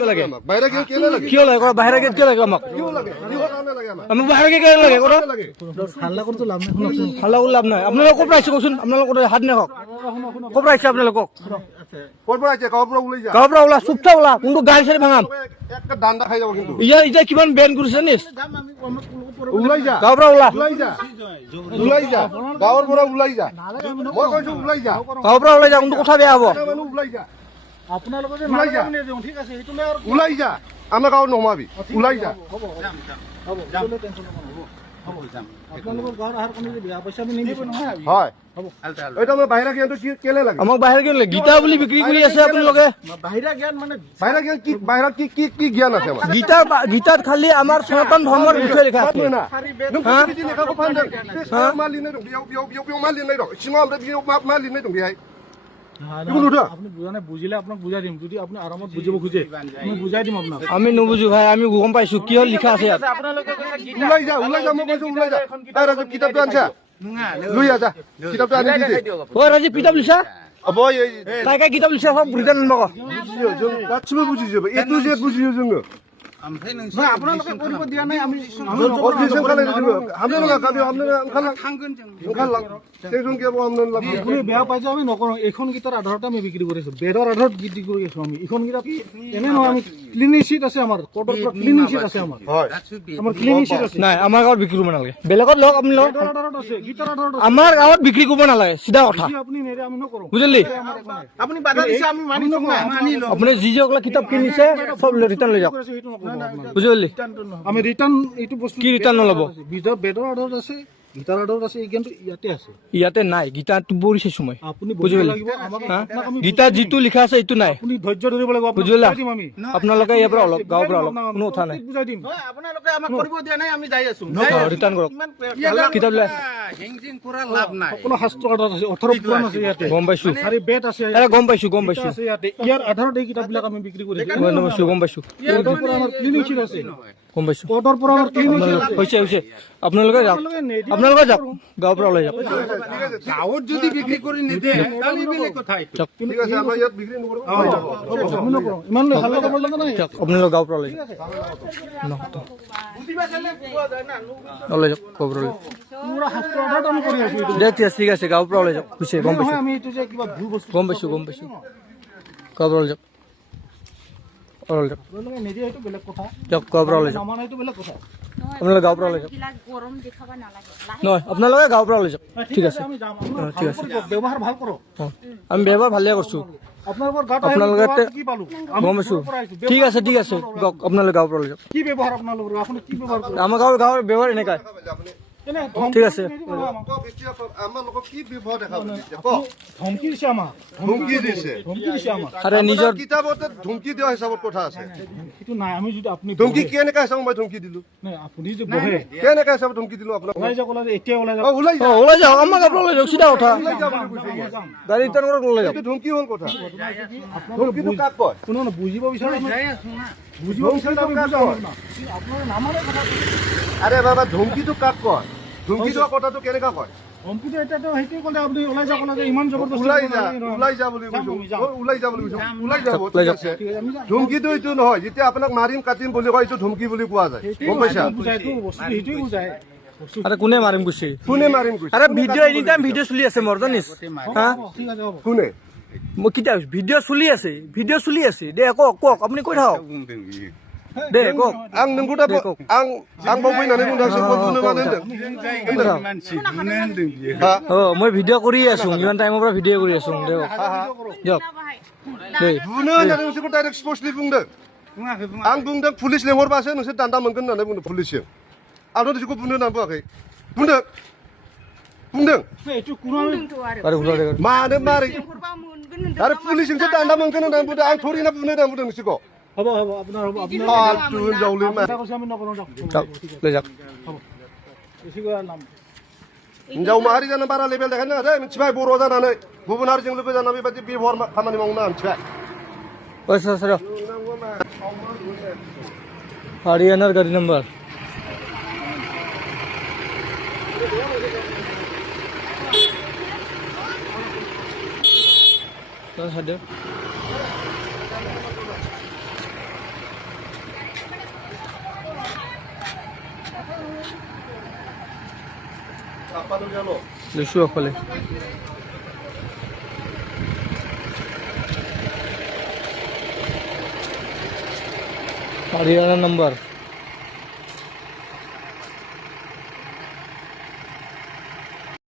কিয় লাগে বাহিৰা গেট কেলে লাগে কিয় লাগে বাহিৰা গেট কিয় লাগে আমাক কিয় লাগে কিহৰ কাৰণে লাগে আমাক বাহিৰা গেট কিয় লাগে কথা লাগে হাল্লা কৰতে লাভ নাই শুনক হাল্লা কৰি লাভ নাই আপোনালোকে ক'ৰ পৰা আহিছে কওকচোন আপোনালোকৰ হাত নাকক ক'ৰ পৰা আহিছে আপোনালোকক ক'ৰ পৰা আহিছে গাঁৱৰ পৰা ওলাই যা গাঁৱৰ পৰা ওলা চুপচাপ ওলা কোনটো গাড়ী চাড়ী ভাঙাম একটা ডান্ডা খাই যাব কিন্তু এতিয়া কিমান বেন কৰিছে নিছ ওলাই যা গাঁৱৰ পৰা ওলা ওলাই যা ওলাই যা গাঁৱৰ পৰা ওলাই যা মই কৈছো ওলাই যা গাঁৱৰ পৰা ওলাই যা কোনটো কথা বেয়া হ'ব মানুহ ওলাই যা আপোনালোকে যে ওলাই যা ঠিক আছে এইটো লৈ আৰু ওলাই যা আমাৰ গাঁৱত নমাবি ওলাই যা হ'ব টেনচন হ'ব আপোনালোকৰ গাঁৱৰ আহাৰ কোনো যে বেয়া পইচা আমি নিদিব নহয় হয় এইটো আমাৰ বাহিৰা জ্ঞানটো কি কেলে লাগে আমাক বাহিৰ কিয় লাগে গীতা বুলি বিক্ৰী কৰি আছে আপোনালোকে বাহিৰা জ্ঞান মানে বাহিৰা জ্ঞান কি বাহিৰত কি কি কি জ্ঞান আছে আমাৰ গীতাত খালি আমাৰ সনাতন ধৰ্মৰ বিষয়ে লিখা আছে না नों बिदि लेखाखौ फानदों मा लिरनाय दं बेयाव मा लिरनाय दं सिङाव ओमफ्राय बेयाव मा लिरनाय दं बेहाय बेखौ नुदों আপুনি বুজা নাই বুজিলে আপোনাক বুজাই দিম যদি আপুনি আৰামত বুজিব খোজে মই বুজাই দিম আপোনাক আমি নুবুজো ভাই আমি গম পাইছো কিয় লিখা আছে ইয়াত ওলাই যা মই কৈছো ওলাই যা এই ৰাজু কিতাপটো আনছা লৈ যা কিতাপটো আনি দি দে ঐ ৰাজীৱ কিতাপ লিখা अब তাই কাই কিতাপ লিখা সব ৰিটাৰ্ণ আনব जों गासिबो बुजिजोबो ए टु जेड बुजियो जोङो নহয় আপোনালোকে কৰিব দিয়া নাই আমি ऑब्जेक्शन खालायनो जोङो हामनो लागा गामियाव हामनो ओंखारलां थांगोन जों ओंखारलां टेनसन गैयाबो हामनो लागा আপুনি বেয়া পাইছে আমি নকৰোঁ এইখন গীতৰ আধাৰতে আমি বিক্ৰী কৰিছো বেডৰ আধাৰত বিক্ৰী কৰি আছো আমি এইখন গীত এনে নহয় আমি ক্লিনিং চিট আছে আমাৰ কোৰ্টৰ পৰা ক্লিনিং চিট আছে আমাৰ হয় আমাৰ ক্লিনিং চিট আছে নাই আমাৰ গাঁৱত বিক্ৰী কৰিব নালাগে বেলেগত লওক আপুনি লওক বেডৰ আধাৰত আছে গীতৰ আধাৰত আছে আমাৰ গাঁৱত বিক্ৰী কৰিব নালাগে চিধা কথা যদি আপুনি নেৰে আমি নকৰোঁ বুজিলি আপুনি বাধা দিছে আমি মানি নকৰোঁ আপুনি যি যিসকলে কিতাপ কিনিছে চব ৰিটাৰ্ণ লৈ যাওক সেইটো নকৰোঁ বুজিলি আমি ৰিটাৰ্ণ এইটো বস্তু কি ৰিটাৰ্ণ নল'ব বেডৰ আধাৰত আছে গীতাৰ আধাৰত আছে এই জ্ঞানটো ইয়াতে আছে ইয়াতে নাই গীতাটো পঢ়ি চাইছো মই আপুনি বুজি বুজিব পালি লাগিব আমাক আমি গীতাত যিটো লিখা আছে এইটো নাই আপুনি ধৈৰ্য ধৰিব লাগিব বুজিলা বুজাই দিম আমি আপোনালোকে ইয়াৰ পৰা অলপ গাঁৱৰ পৰা অলপ কোনো কথা নাই বুজাই দিম আপোনালোকে আমাক কৰিব দিয়া নাই আমি যাই আছো ৰিটাৰ্ণ কৰক কিতাপ লৈ হেংজিং কৰা লাভ নাই সকলো শাস্ত্ৰ আধাৰত আছে 18 পুৰাণ আছে ইয়াতে গম পাইছো আৰু বেড আছে আৰে গম পাইছো আছে ইয়াতে ইয়াৰ আধাৰত এই কিতাপবিলাক আমি বিক্ৰী কৰিছো গম পাইছো কোৰ্টৰ পৰা আমাৰ ক্লিনিক চিট আছে গম পাইছো কোৰ্টৰ পৰা আমাৰ ক্লিনিক চিট আছে হৈছে আপোনালোকে যাওক আপোনালোকে যাওক গাঁৱৰ পৰা ওলাই যাওক গাঁৱত যদি বিক্ৰী কৰি নিদিয়ে তাহলে বেলেগ কথা যাওক ঠিক আছে আমাৰ ইয়াত বিক্ৰী নকৰো আমি নকৰোঁ ইমান হাল্লা কৰিব লগা নাই যাওক আপোনালোকে গাঁৱৰ পৰা ওলাই যাওক ওলাই যাওক গাঁৱৰ পৰা ওলাই পুৰা শাস্ত্ৰ আধাৰত আমি কৰি আছো এইটো দে ঠিক আছে গাঁৱৰ পৰা ওলাই যাওক হৈছে গম পাইছো আমি এইটো যে কিবা ভুল বস্তু গম পাইছো গাঁৱৰ পৰা ওলাই যাওক ওলাই যাওক আপোনালোকে নিদিয়ে সেইটো বেলেগ কথা যাওক গাঁৱৰ পৰা ওলাই যাওক আমাৰ এইটো বেলেগ কথা আপোনালোকে গাঁৱৰ পৰা ওলাই যাওক গৰম দেখাব নালাগে নহয় আপোনালোকে গাঁৱৰ পৰা ওলাই যাওক ঠিক আছে আমি যাম ঠিক আছে ব্যৱহাৰ ভাল কৰোঁ আমি ব্যৱহাৰ ভালে কৰিছো আপোনালোকৰ গাত আপোনালোকে কি পালো গম পাইছো ঠিক আছে যাওক আপোনালোকে গাঁৱৰ পৰা ওলাই যাওক কি ব্যৱহাৰ আপোনালোকৰ আপুনি কি ব্যৱহাৰ কৰে আমাৰ গাঁৱৰ ব্যৱহাৰ এনেকাই এনে ঠিক আছে আমাৰ লোকক কি ব্যৱহাৰ দেখাব ধমকি দিছে আমাক ধমকি দিছে আমাক আৰে নিজৰ কিতাপতে ধমকি দিয়া হিচাপত কথা আছে সেইটো নাই আমি যদি আপুনি ধমকি কেনেকা হিচাপত মই ধমকি দিলো নাই আপুনি যে বহে কেনেকা হিচাপত ধমকি দিলো আপোনাক ওলাই যাওক এতিয়া ওলাই যাওক ওলাই যা ওলাই যাওক আমাৰ গাঁৱৰ পৰা ওলাই যাওক চিধা কথা গাড়ী ৰিটাৰ্ণ কৰক ওলাই যাওক এইটো ধমকি হ'ল কথা ধমকিটো কাক কয় কোনো বুজিব বিচাৰে বুজিব বিচাৰে আমি বুজাম আপোনাৰ নামাৰে কথা আৰে বাবা ধমকিটো কাক কয় ধমকি দিয়া কথাটো কেনেকা কয় ধমকিটো এতিয়াতো সেইটোৱে ক'লে আপুনি ওলাই যাওক ক'লে ইমান জবৰদস্তি ওলাই যা বুলি কৈছো ওলাই যা বুলি কৈছো ওলাই যাব ঠিক আছে ধমকিটো এইটো নহয় যেতিয়া আপোনাক মাৰিম কাটিম বুলি কয় এইটো ধমকি বুলি কোৱা যায় গম পাইছা বুজাইতো বস্তু সেইটোৱে বুজায় আৰে কোনে মাৰিম কৈছে কোনে মাৰিম কৈছে আৰে ভিডিঅ' এনি টাইম ভিডিঅ' চলি আছে মোৰ জানিছ হা ঠিক আছে হ'ব কোনে মই কিতা ভিডিঅ' চলি আছে দে কওক আপুনি কৈ থাকক দে কওক आं नोंखौ दा आं बाव फैनानै बुंदांसो बुंनो मानो होनदों মই ভিডিঅ' কৰি আছো ইমান টাইমৰ পৰা ভিডিঅ' কৰি আছো দে দিয়ক दे बुनो होननानै नोंसोरखौ डाइरेक्ट स्पष्टलि बुंदों आं बुंदों पुलिस लेंहरबासो नोंसोर दान्दा मोनगोन होननानै बुंदों पुलिसजों आंथ' नोंसोरखौ बुनो होननानै बुङाखै बुंदों এইটো কোনো आरो बुंलाय मानो मारै आरो पुलिसजोंसो दान्दा मोनगोन होननानै बुंदों आं थोरि ना बुनो होननानै बुंदों नोंसोरखौ হ'ব আপোনাৰ হ'ব আপোনাৰ फाल्टु हिनजावलै मा কৈছে আমি নকৰোঁ যাওক লৈ যাওক বেছি কৰা নাম हिनजाव माहारि जानो बारा लेभेल देखायनो नाङा दे मिथिबाय बर' जानानै गुबुन हारिजों लोगो जानानै बेबायदि बेबहार खामानि मावनो नाङा मिथिबाय ओइ सर हरियाणार गाड़ी नंबर চাপালো জানো লৈছোঁ অকলে হাৰিয়ানা নম্বৰ